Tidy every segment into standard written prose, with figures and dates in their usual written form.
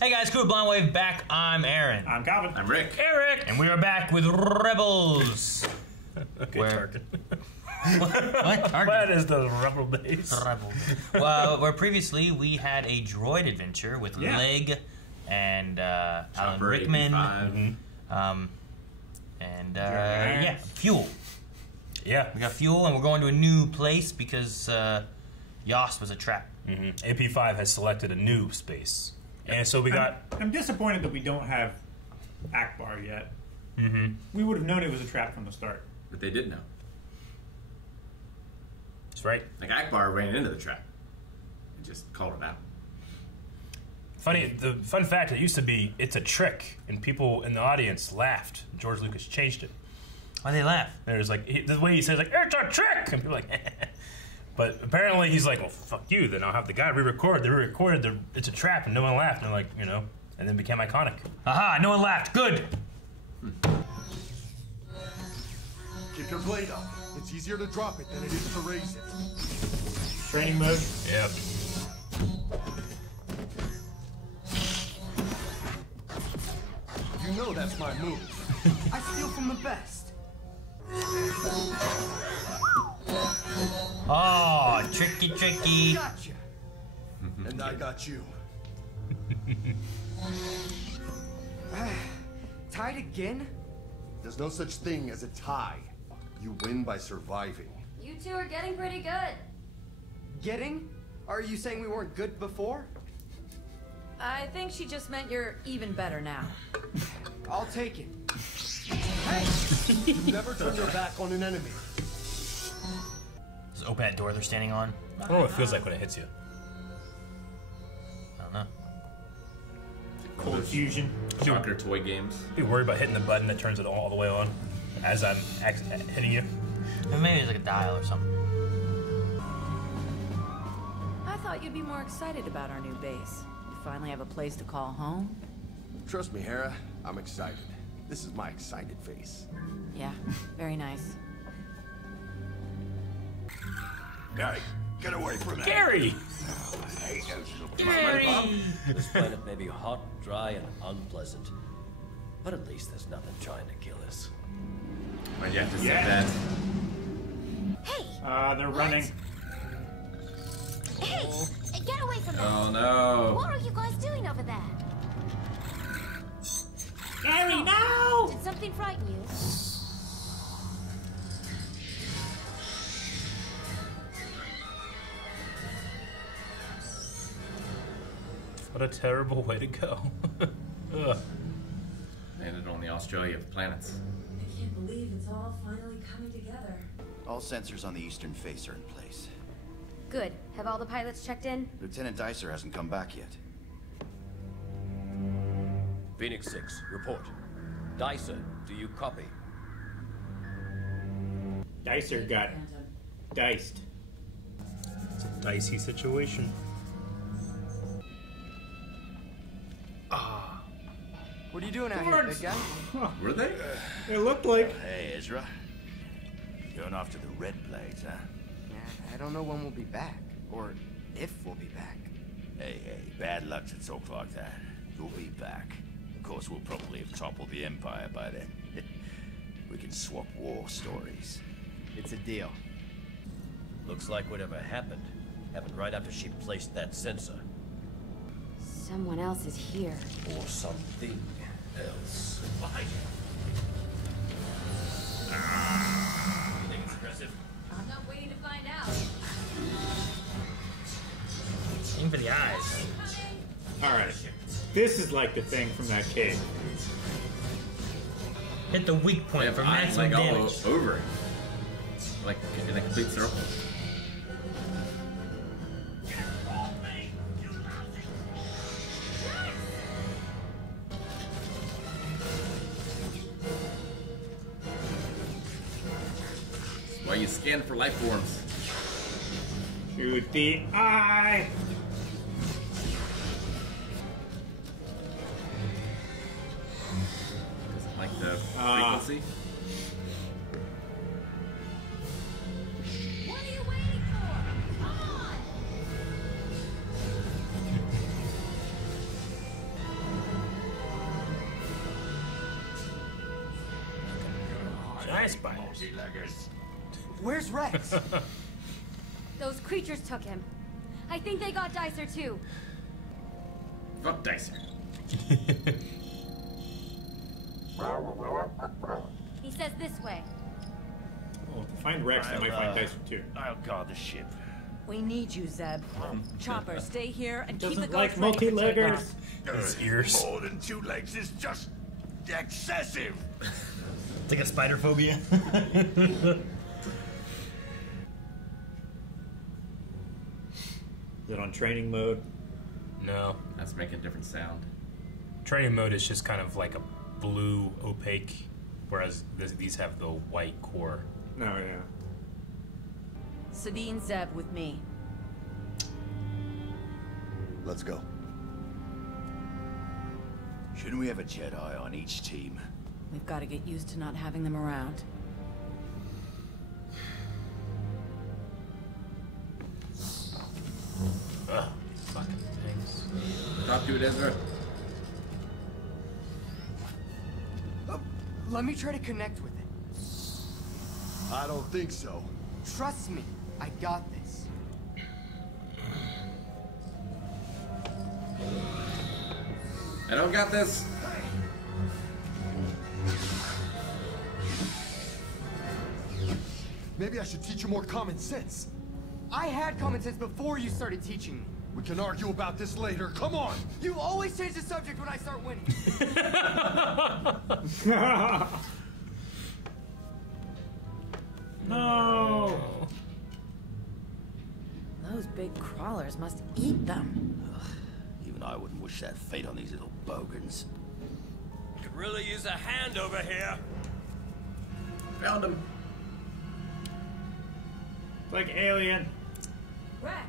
Hey guys, Crew Blind Wave back. I'm Aaron. I'm Calvin. I'm Rick. Eric. And we are back with Rebels. Okay, Tarkin. What? Tarkin? That is the Rebel base. Rebel. Well, where previously we had a droid adventure with Leg and Alan Rickman. Fuel. Yeah. We got fuel, and we're going to a new place because Yost was a trap. AP5 has selected a new space. And so we got... I'm disappointed that we don't have Akbar yet. We would have known it was a trap from the start. But they did know. That's right. Like Akbar ran into the trap and just called it out. Funny, the fun fact, it used to be, it's a trick, and people in the audience laughed. George Lucas changed it. Why they laugh? There's like, the way he says, like, it's a trick! And people are like, But apparently he's like, well, fuck you, then I'll have the guy re-record. They re-recorded, it's a trap, and no one laughed. And they're like, you know, and then became iconic. Aha, no one laughed. Good. Kick your blade up. It's easier to drop it than it is to raise it. Training mode. Yep. You know that's my move. I steal from the best. Oh, tricky. Gotcha. And I got you. Tied again? There's no such thing as a tie. You win by surviving. You two are getting pretty good. Getting? Are you saying we weren't good before? I think she just meant you're even better now. I'll take it. Hey! You never turn your back on an enemy. Does it open that door they're standing on? I don't know what it feels like when it hits you. I don't know. Cold fusion. Shocker toy games. Be worried about hitting the button that turns it all the way on as I'm hitting you. Maybe it's like a dial or something. I thought you'd be more excited about our new base. You finally have a place to call home. Trust me, Hera. I'm excited. This is my excited face. Yeah, very nice. Gary, get away from that. Gary! I hate those little Gary! This planet may be hot, dry, and unpleasant, but at least there's nothing trying to kill us. Why'd you have to say that? Hey! They're running. Hey! Get away from that! Oh no! What are you guys doing over there? Gary, no! Did something frighten you? What a terrible way to go. Ugh. Landed on the Australia of planets. I can't believe it's all finally coming together. All sensors on the eastern face are in place. Good. Have all the pilots checked in? Lieutenant Dicer hasn't come back yet. Phoenix 6, report. Dicer, do you copy? Dicer got diced. It's a dicey situation. What are you doing out here, big guy? Were they? It looked like. Hey, Ezra. Going off to the Red Blades, huh? Yeah, I don't know when we'll be back. Or if we'll be back. Hey, bad luck to talk like that. You'll be back. Of course, we'll probably have toppled the Empire by then. We can swap war stories. It's a deal. Looks like whatever happened right after she placed that sensor. Someone else is here. Or something else. Behind you. You think it's aggressive? I'm not waiting to find out. Aim for the eyes. Alright. This is like the thing from that cave. Hit the weak point for maximum like all damage. over it. Like in a complete circle. Why you scan for life forms? Shoot the eye! Doesn't like the frequency. What are you waiting for? Come on! giant spiders. Where's Rex? Those creatures took him. I think they got Dicer too. Fuck Dicer. He says this way. Well, if you find Rex, I might find Dicer too. I'll guard the ship. We need you, Zeb. Chopper, stay here and keep the Doesn't ghost like ready for multi-leggers. takeoff. His ears. More than 2 legs is just excessive. It's like a spider phobia. Is it on training mode? No. That's making a different sound. Training mode is just kind of like a blue opaque, whereas these have the white core. No, yeah. Sabine, Zeb with me. Let's go. Shouldn't we have a Jedi on each team? We've got to get used to not having them around. Ugh, fucking things. Talk to it, Ezra. Let me try to connect with it. I don't think so. Trust me, I got this. I don't got this. Maybe I should teach you more common sense. I had common sense before you started teaching me. We can argue about this later. Come on! You always change the subject when I start winning. No! Those big crawlers must eat them. Even I wouldn't wish that fate on these little bogans. Could really use a hand over here. Found him. It's like Alien. Rex.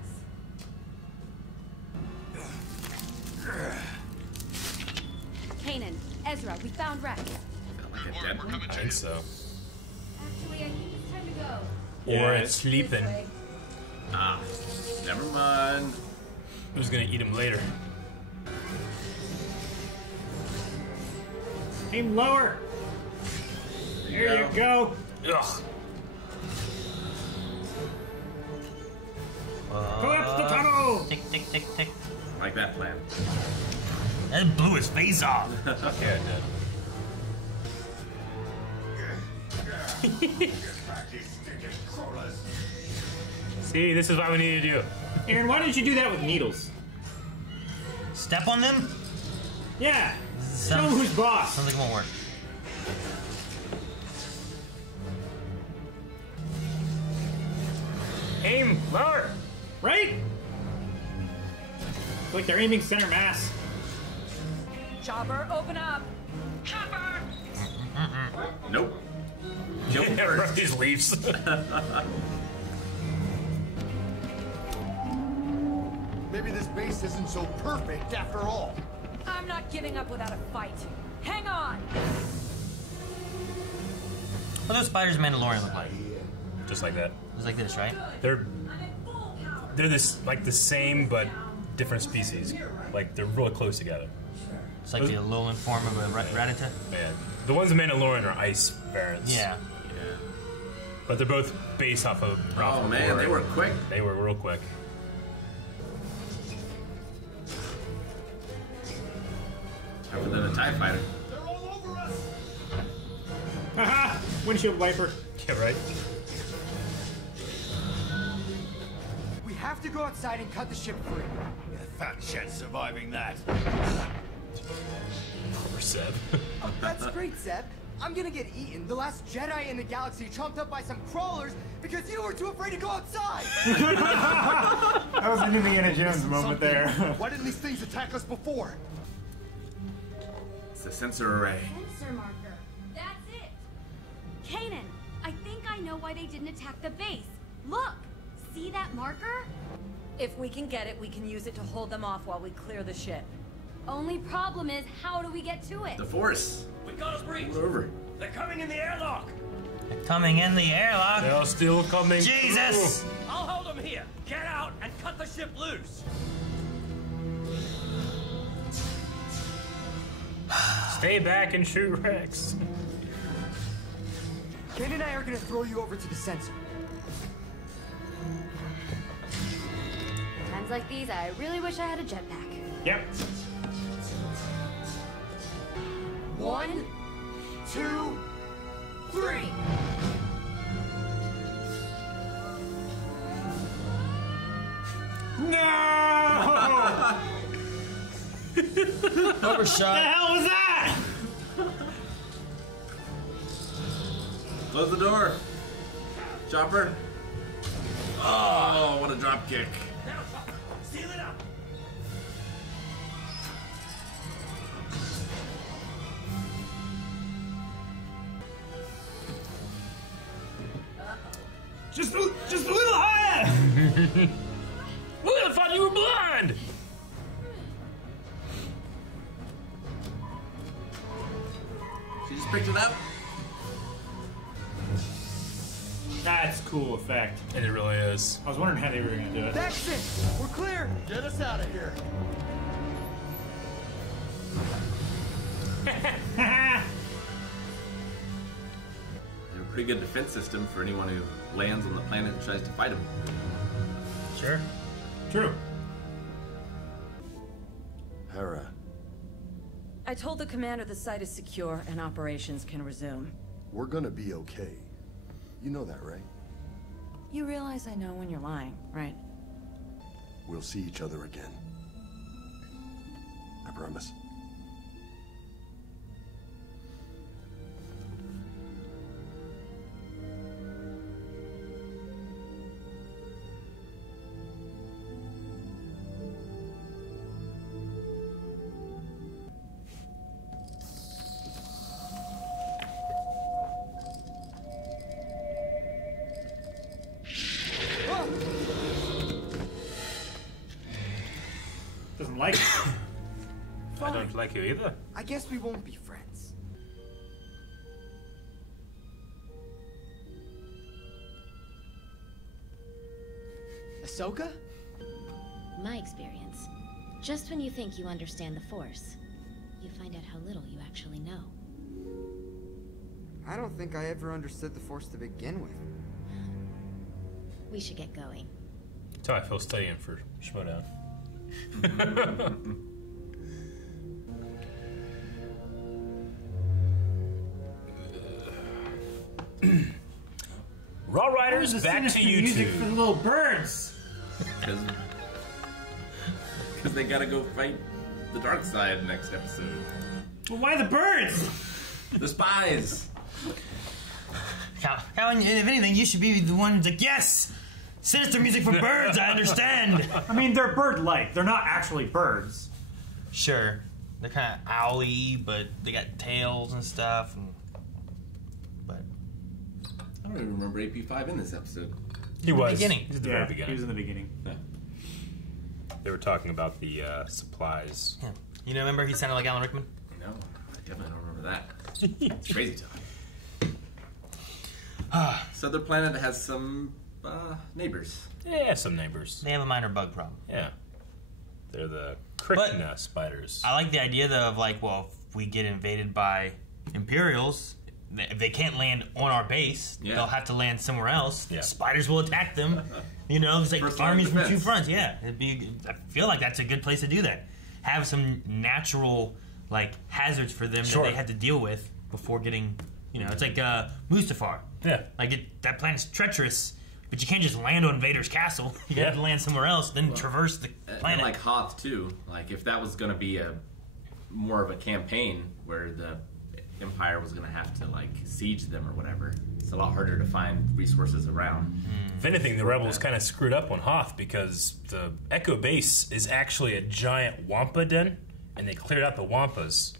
Kanan, Ezra, we found Rex. Like a dead one. I think so. Actually, I think it's time to go. Or Yeah. it's sleeping. This way. Ah, never mind. Who's gonna eat him later? Aim lower. There you go. Ugh. Collapse the tunnel. Tick, tick, tick, tick. Like that plan. That blew his face off. Yeah, it did. See, this is what we need to do. Aaron, why didn't you do that with needles? Step on them? Yeah. Show Sounds- him who's boss. Sounds like it won't work. Aim lower. Right? It's like they're aiming center mass. Chopper, open up. Chopper! Nope. Kill him Yeah, first. rub these leaves. Maybe this base isn't so perfect after all. I'm not giving up without a fight. Hang on! What do those spiders Mandalorian look like? Just like that. It's like this, right? They're this like the same but different species. Like they're really close together. It's like the Alolan form of a Marietta. Yeah. The ones in Mandalorian are ice variants. Yeah. But they're both based off of Ralph Oh man, they were quick. They were real quick. Other than a TIE fighter. They're all over us! Haha! Windshield wiper. Yeah, right? We have to go outside and cut the ship free. Fat chance surviving that. Poor Seb. Oh, that's great, Zeb. I'm gonna get eaten, the last Jedi in the galaxy, chomped up by some crawlers because you were too afraid to go outside. That was an Indiana Jones moment there. Why didn't these things attack us before? It's the sensor array. Sensor marker. That's it. Kanan, I think I know why they didn't attack the base. Look, see that marker? If we can get it, we can use it to hold them off while we clear the ship. Only problem is, how do we get to it? The Force. We got a breach. We're over. They're coming in the airlock. They're coming in the airlock. They're still coming. Jesus! I'll hold them here. Get out and cut the ship loose. Stay back and shoot Rex. Kane and I are gonna throw you over to the sensor. Times like these, I really wish I had a jetpack. Yep. 1, 2, 3. No! Overshot. What the hell was that? Close the door. Chopper. Oh, what a drop kick. Seal it up. Just a little higher. Look, I thought you were blind. She just picked it up. That's cool effect. And it really is. I was wondering how they were gonna do it. That's it. We're clear. Get us out of here. They have a pretty good defense system for anyone who lands on the planet and tries to fight them. Sure. True. Hera. I told the commander the site is secure and operations can resume. We're gonna be okay. You know that, right? You realize I know when you're lying, right? We'll see each other again. I promise. Doesn't like it. I don't like you either. I guess we won't be friends. Ahsoka? My experience. Just when you think you understand the Force, you find out how little you actually know. I don't think I ever understood the Force to begin with. We should get going. That's how I feel studying for Schmodown. Raw Riders, back to you music two. for the little birds. Because they gotta go fight the dark side next episode. Well, why the birds? The spies. Calvin, if anything, you should be the one who's like, yes! Sinister music for birds, I understand! I mean, they're bird-like. They're not actually birds. Sure. They're kind of owl-y, but they got tails and stuff. But I don't even remember AP5 in this episode. He was. Beginning. He's at the Yeah, very beginning. he was in the beginning. Yeah. They were talking about the supplies. yeah. You know, remember he sounded like Alan Rickman? No, I definitely don't remember that. It's crazy talk. So their planet has some neighbors. Yeah, some neighbors. They have a minor bug problem. Yeah. They're the Krykna spiders. I like the idea, though, of like, well, if we get invaded by Imperials, if they can't land on our base, they'll have to land somewhere else. Yeah. Spiders will attack them. You know, it's like First line armies of from two defense. fronts. Yeah, I feel like that's a good place to do that. Have some natural like hazards for them Sure. that they had to deal with before getting. You know, it's like Mustafar. Yeah. Like that planet's treacherous, but you can't just land on Vader's castle. You got to land somewhere else, then traverse the planet. And like Hoth too. Like if that was going to be a more of a campaign where the Empire was going to have to like siege them or whatever, it's a lot harder to find resources around. If anything, the Rebels kind of screwed up on Hoth because the Echo base is actually a giant wampa den, and they cleared out the wampas.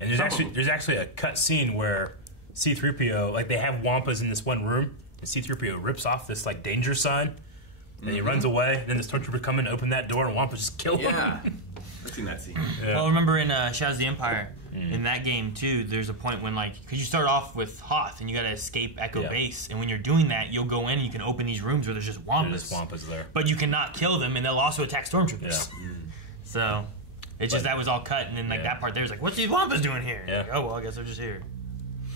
And there's actually a cut scene where C-3PO, like they have wampas in this one room, and C-3PO rips off this like danger sign, and he runs away. Then the stormtroopers come in and open that door, and wampas just kill him. Yeah, I've seen that scene. Yeah. Well, remember in Shadows of the Empire, in that game too, there's a point when like, because you start off with Hoth and you got to escape Echo Base, and when you're doing that, you'll go in and you can open these rooms where there's just wampas. There's wampas there. But you cannot kill them, and they'll also attack stormtroopers. Yeah. So it's just that was all cut, and then like that part there was like, what's these wampas doing here? Yeah. Like, oh well, I guess they're just here.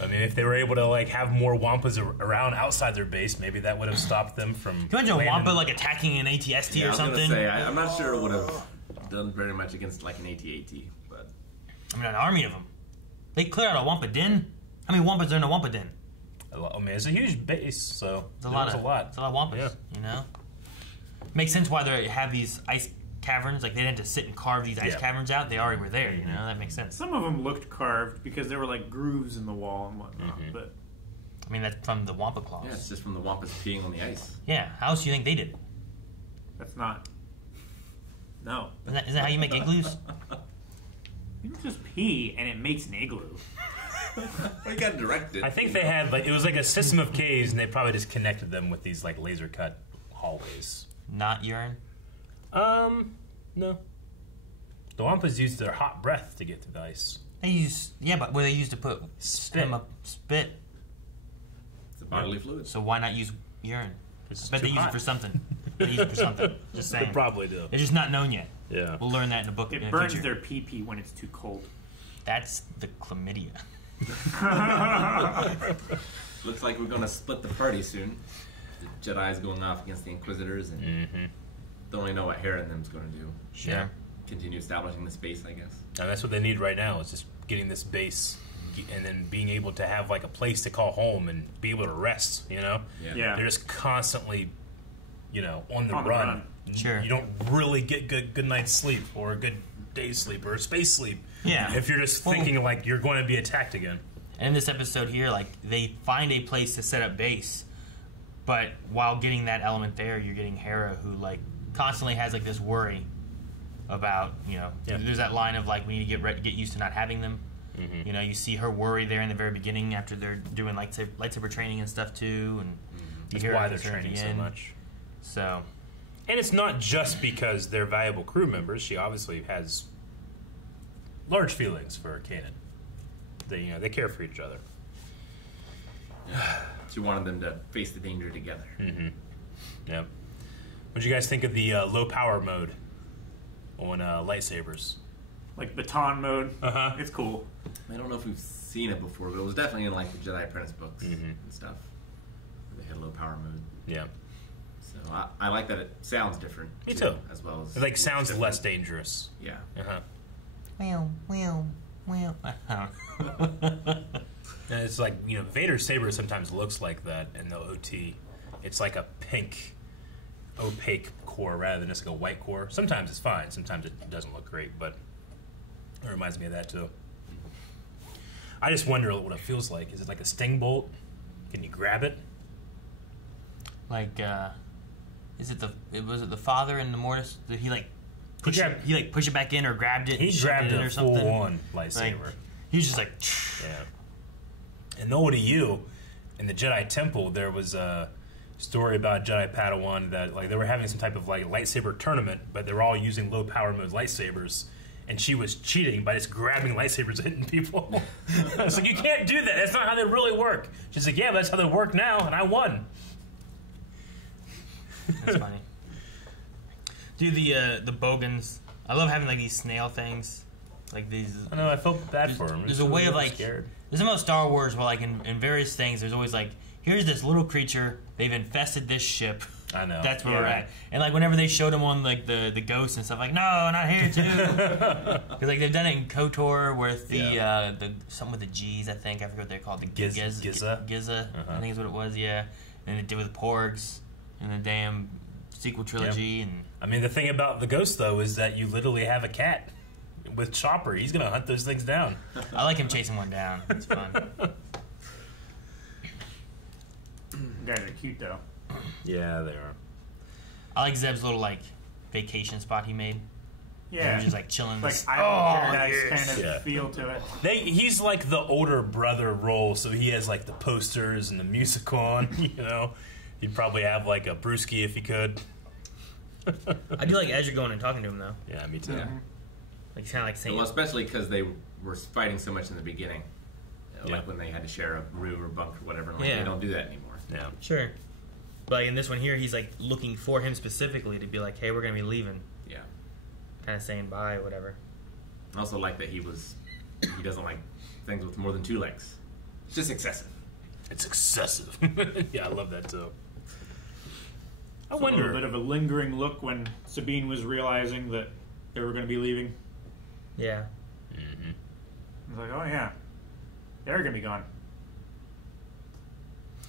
I mean, if they were able to like have more Wampas around outside their base, maybe that would have stopped them from. Can you imagine a Wampa like attacking an AT-ST or something? I'm not sure it would have done very much against like an AT-AT, but I mean, an army of them. They clear out a Wampa Den. How many Wampas are in a Wampa Den? I mean, it's a huge base, so it's a lot. It's a lot of Wampas. Yeah. You know, makes sense why they have these ice caverns. Like they didn't have to sit and carve these ice caverns out. They already were there. You know, that makes sense. Some of them looked carved because there were like grooves in the wall and whatnot. But I mean, that's from the Wampa claws. Yeah, it's just from the Wampas peeing on the ice. Yeah, how else do you think they did? That's not. No. Isn't that how you make igloos? You don't just pee and it makes an igloo. I got directed. I think they had like it was like a system of caves, and they probably just connected them with these like laser cut hallways. Not urine. No. The Wampas used their hot breath to get through the ice. They used but where they used to put spit. It's a bodily fluid. So why not use urine? I bet they use it for something. They use it for something. Just saying. They probably do. They're just not known yet. Yeah. We'll learn that in the book. It burns their pee-pee when it's too cold. That's the chlamydia. Looks like we're going to split the party soon. The Jedi's going off against the Inquisitors, and don't really know what Hera and them's going to do. Sure. Yeah. Continue establishing this base, I guess. And that's what they need right now, is just getting this base and then being able to have like a place to call home and be able to rest, you know? Yeah. They're just constantly, you know, on the run. Sure. You don't really get good night's sleep or a good day's sleep or space sleep. Yeah. If you're just thinking like you're going to be attacked again. And in this episode here, like they find a place to set up base, but while getting that element there, you're getting Hera, who like constantly has like this worry about, you know, there's that line of like we need to get used to not having them. You know, you see her worry there in the very beginning after they're doing lightsaber training and stuff too, and that's why they're training so much. So, and it's not just because they're valuable crew members. She obviously has large feelings for Kanan. They care for each other. She wanted them to face the danger together. Yeah. What did you guys think of the low power mode on lightsabers? Like baton mode. It's cool. I don't know if we've seen it before, but it was definitely in like the Jedi Apprentice books and stuff. They had low power mode. Yeah. So I like that it sounds different. Me too. As well as it like sounds different. Less dangerous. Yeah. And it's like, you know, Vader's saber sometimes looks like that in the OT. It's like a pink, opaque core rather than just like a white core. Sometimes it's fine. Sometimes it doesn't look great, but it reminds me of that too. I just wonder what it feels like. Is it like a sting bolt? Can you grab it? Like, was it the father in the Mortis? Did he like push it back in or grabbed it? He grabbed it a or something? full-on lightsaber. Like, he was just like, yeah. And ODU in the Jedi Temple, there was a story about Jedi Padawan that like they were having some type of like lightsaber tournament, but they were all using low power mode lightsabers, and she was cheating by just grabbing lightsabers and hitting people. I was like, you can't do that. That's not how they really work. She's like, yeah, but that's how they work now, and I won. That's funny. Do the Bogans? I love having like these snail things, like these. I know. I felt bad for them. There's a way of like. Scared. There's about Star Wars where like in various things, there's always like, here's this little creature. They've infested this ship. I know. That's where we're at. And like whenever they showed them on like the ghosts and stuff, like no, not here too. Because like they've done it in KOTOR with the something with the G's. I think I forget what they're called. The Giza. Giza. I think is what it was. Yeah. And they did with Porgs in the damn sequel trilogy. Yep. And I mean, the thing about the ghost though is that you literally have a cat. With Chopper, he's gonna hunt those things down. I like him chasing one down. It's fun. Guys are cute though. Yeah, they are. I like Zeb's little like vacation spot he made. Yeah, just like chilling. Like Island Paradise kind of feel to it. He's like the older brother role, so he has like the posters and the music on. You know, he'd probably have like a brewski if he could. I do like Ezra going and talking to him though. Yeah, me too. Yeah. Like kind of like saying, well, especially because they were fighting so much in the beginning, like when they had to share a room or bunk or whatever. Like, they don't do that anymore. Yeah, sure. But like in this one here, he's like looking for him specifically to be like, "Hey, we're gonna be leaving." Yeah, kind of saying bye or whatever. I also like that he doesn't like things with more than two legs. It's just excessive. It's excessive. Yeah, I love that too. I A little bit of a lingering look when Sabine was realizing that they were going to be leaving. Yeah. I was like, oh yeah, they're going to be gone.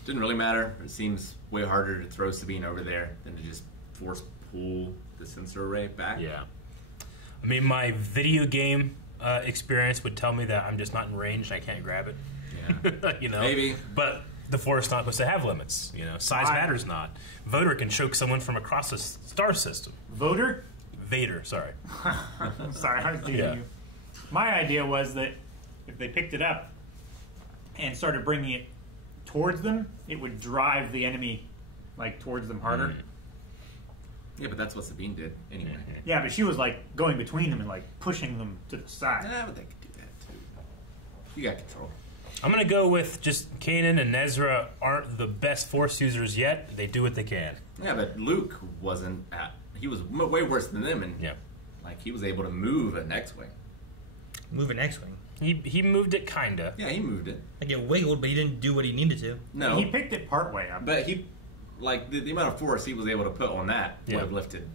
Didn't really matter. It seems way harder to throw Sabine over there than to just force pull the sensor array back. Yeah. I mean, my video game experience would tell me that I'm just not in range and I can't grab it. Yeah. You know? Maybe. But the Force not supposed to have limits. You know, size matters not. Vader can choke someone from across the star system. Vader, sorry. Sorry, I was teasing you. My idea was that if they picked it up and started bringing it towards them, it would drive the enemy like towards them harder. Yeah, but that's what Sabine did anyway. Yeah, but she was like going between them and like pushing them to the side. Yeah, but they could do that too. You got control. I'm going to go with just Kanan and Ezra aren't the best Force users yet. They do what they can. Yeah, but Luke wasn't he was way worse than them, and like he was able to move an X-Wing. Move an X-Wing? He moved it, kinda. Yeah, he moved it. Like it wiggled, but he didn't do what he needed to. No. He picked it partway up. But he, like, the amount of force he was able to put on that would have lifted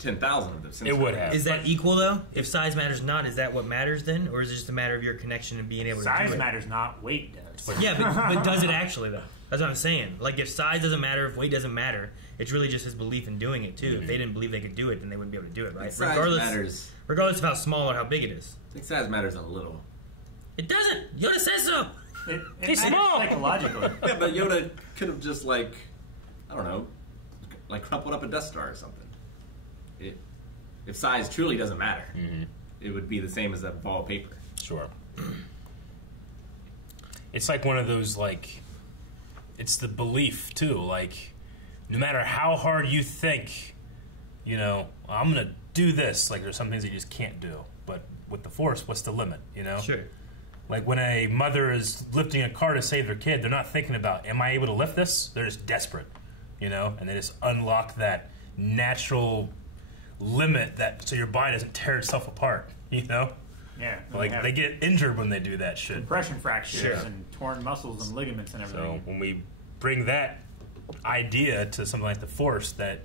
10,000 of them. It would have. Is that equal, though? If size matters not, is that what matters then? Or is it just a matter of your connection and being able to do it? Size matters not, weight does. Yeah, but does it actually, though? That's what I'm saying. Like, if size doesn't matter, if weight doesn't matter, it's really just his belief in doing it, too. If they didn't believe they could do it, then they wouldn't be able to do it, right? Size matters. Regardless of how small or how big it is. I think size matters a little. It doesn't! Yoda says so! He's small! Psychologically. Yeah, but Yoda could have just, like, I don't know, like crumpled up a Death Star or something. If size truly doesn't matter, it would be the same as a ball of paper. Sure. It's like one of those, like, it's the belief, too. Like, no matter how hard you think, you know, I'm going to do this, like, there's some things that you just can't do. But with the Force, what's the limit, you know? Sure. Like, when a mother is lifting a car to save their kid, they're not thinking about, am I able to lift this? They're just desperate, you know? And they just unlock that natural limit that so your body doesn't tear itself apart, you know? Yeah. Like, they get injured when they do that shit. Compression fractures and torn muscles and ligaments and everything. So when we bring that idea to something like the Force that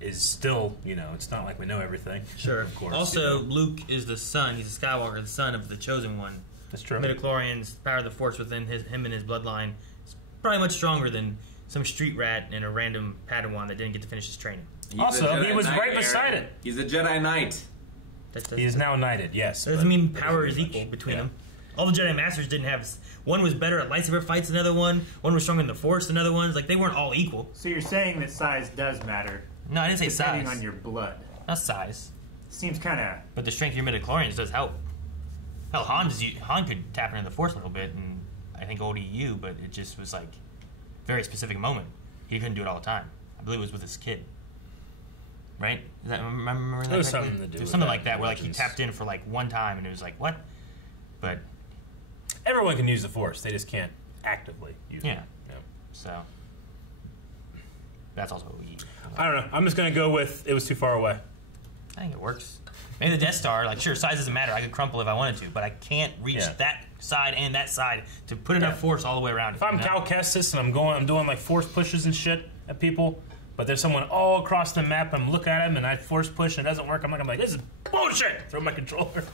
is still, you know, it's not like we know everything. Sure. Of course. Also, Luke is the son, he's a Skywalker, the son of the Chosen One. That's true. Midichlorians, power of the Force within him and his bloodline is probably much stronger than some street rat and a random Padawan that didn't get to finish his training. He was right beside it. He's a Jedi Knight. He is now knighted, yes. That doesn't mean power is equal between them. All the Jedi Masters didn't have... One was better at lightsaber fights than the other one. One was stronger in the Force than the other ones. Like, they weren't all equal. So you're saying that size does matter? No, I didn't say depending size. on your blood. Not size. Seems kind of... But the strength of your midichlorians does help. Hell, Han could tap into the Force a little bit, and I think old EU, but it just was, like, very specific moment. He couldn't do it all the time. I believe it was with his kid. Right? Is that, remember that? There was something to do There was with something that, like that, where like he Legends. tapped in for like one time, and it was like, what? But everyone can use the Force. They just can't actively use it. yeah. So that's also what we eat. I don't know. I'm just going to go with it was too far away. I think it works. Maybe the Death Star, like, sure, size doesn't matter. I could crumple if I wanted to, but I can't reach that side and that side to put enough force all the way around. If I'm Cal Kestis and I'm doing like force pushes and shit at people, but there's someone all across the map, I'm looking at him and I force push and it doesn't work, I'm like, this is bullshit! Throw my controller.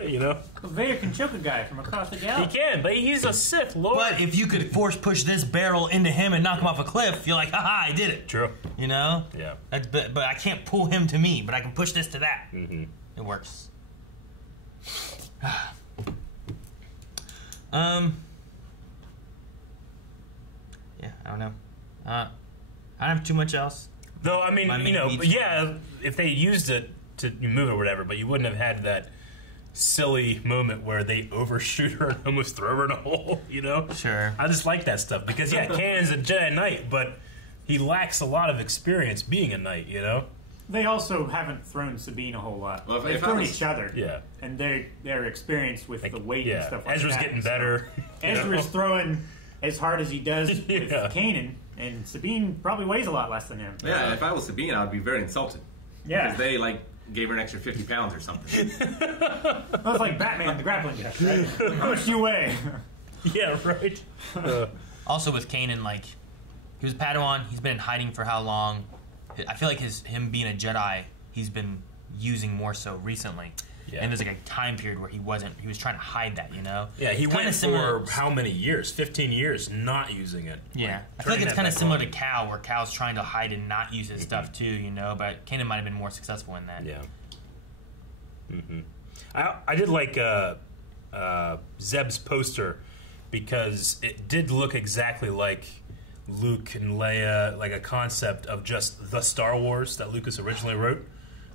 You know? Vader can choke a guy from across the galaxy. He can, but he's a Sith Lord. But if you could force push this barrel into him and knock him off a cliff, you're like, haha, I did it. True. You know? Yeah. But I can't pull him to me, but I can push this to that. Mm-hmm. It works. Yeah, I don't know. I don't have too much else. Though, I mean, you know, yeah, if they used it to move it or whatever, but you wouldn't have had that silly moment where they overshoot her and almost throw her in a hole, you know? Sure. I just like that stuff because, yeah, Kanan's a Jedi Knight, but he lacks a lot of experience being a Knight, you know? They also haven't thrown Sabine a whole lot. Well, They've thrown each other. Yeah. And they're experienced with the weight and stuff like Ezra's that. getting better. Ezra's throwing as hard as he does with Kanan, and Sabine probably weighs a lot less than him. Yeah, if I was Sabine, I would be very insulted. Yeah. Because they, like, gave her an extra 50 pounds or something. That was like Batman, the grappling guy, right? How much do you weigh? Yeah, right. Also with Kanan, like, he was Padawan. He's been in hiding for how long? I feel like him being a Jedi, he's been using more so recently. Yeah. And there's like a time period where he wasn't. He was trying to hide that, you know. Yeah, he went for how many years? 15 years not using it. Yeah, I feel like it's kind of similar to Cal, where Cal's trying to hide and not use his stuff too, you know. But Kanan might have been more successful in that. Yeah. I did like Zeb's poster because it did look exactly like Luke and Leia, like a concept of just the Star Wars that Lucas originally wrote,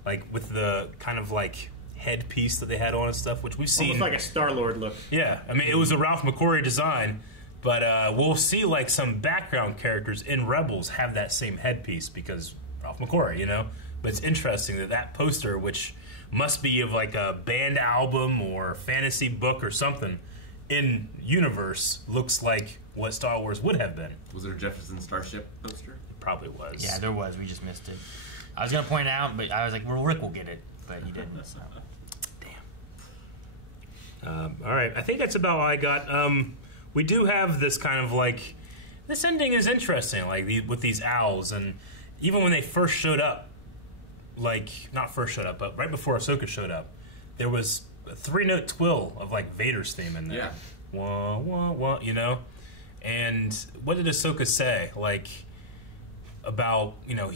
like with the kind of like headpiece that they had on and stuff, which we've seen. Almost like a Star-Lord look. Yeah, I mean, it was a Ralph McQuarrie design, but we'll see like some background characters in Rebels have that same headpiece because Ralph McQuarrie, you know? But it's interesting that that poster, which must be of like a band album or fantasy book or something in universe, looks like what Star Wars would have been. Was there a Jefferson Starship poster? It probably was. Yeah, there was. We just missed it. I was going to point it out, but I was like, well, Rick will get it. But he didn't. So. Damn. All right. I think that's about all I got. We do have this kind of like... This ending is interesting, like with these owls. And even when they first showed up, like, not first showed up, but right before Ahsoka showed up, there was a 3-note twill of like Vader's theme in there. Yeah. Wah, wah, wah, you know? And what did Ahsoka say? Like, about, you know,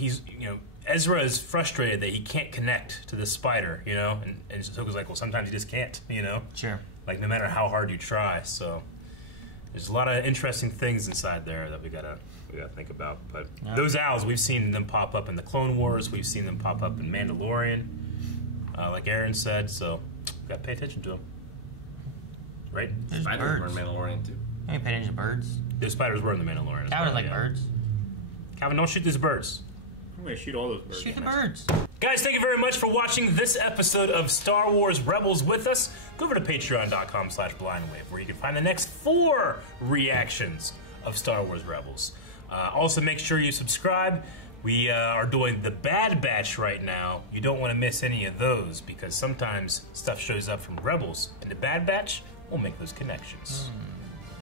Ezra is frustrated that he can't connect to this spider, you know? And Ahsoka's like, well, sometimes you just can't, you know? Sure. Like, no matter how hard you try. So there's a lot of interesting things inside there that we gotta think about. But those owls, we've seen them pop up in the Clone Wars. We've seen them pop up in Mandalorian, like Aaron said. So we gotta pay attention to them. Right? There's Spiders birds. were in Mandalorian too. I ain't paying attention to birds. The spiders were in the Mandalorian. Calvin like birds. Calvin, don't shoot these birds. I'm going to shoot all those birds. Shoot the birds. Guys, thank you very much for watching this episode of Star Wars Rebels with us. Go over to patreon.com/blindwave where you can find the next 4 reactions of Star Wars Rebels. Also, make sure you subscribe. We are doing the Bad Batch right now. You don't want to miss any of those because sometimes stuff shows up from Rebels. And the Bad Batch will make those connections.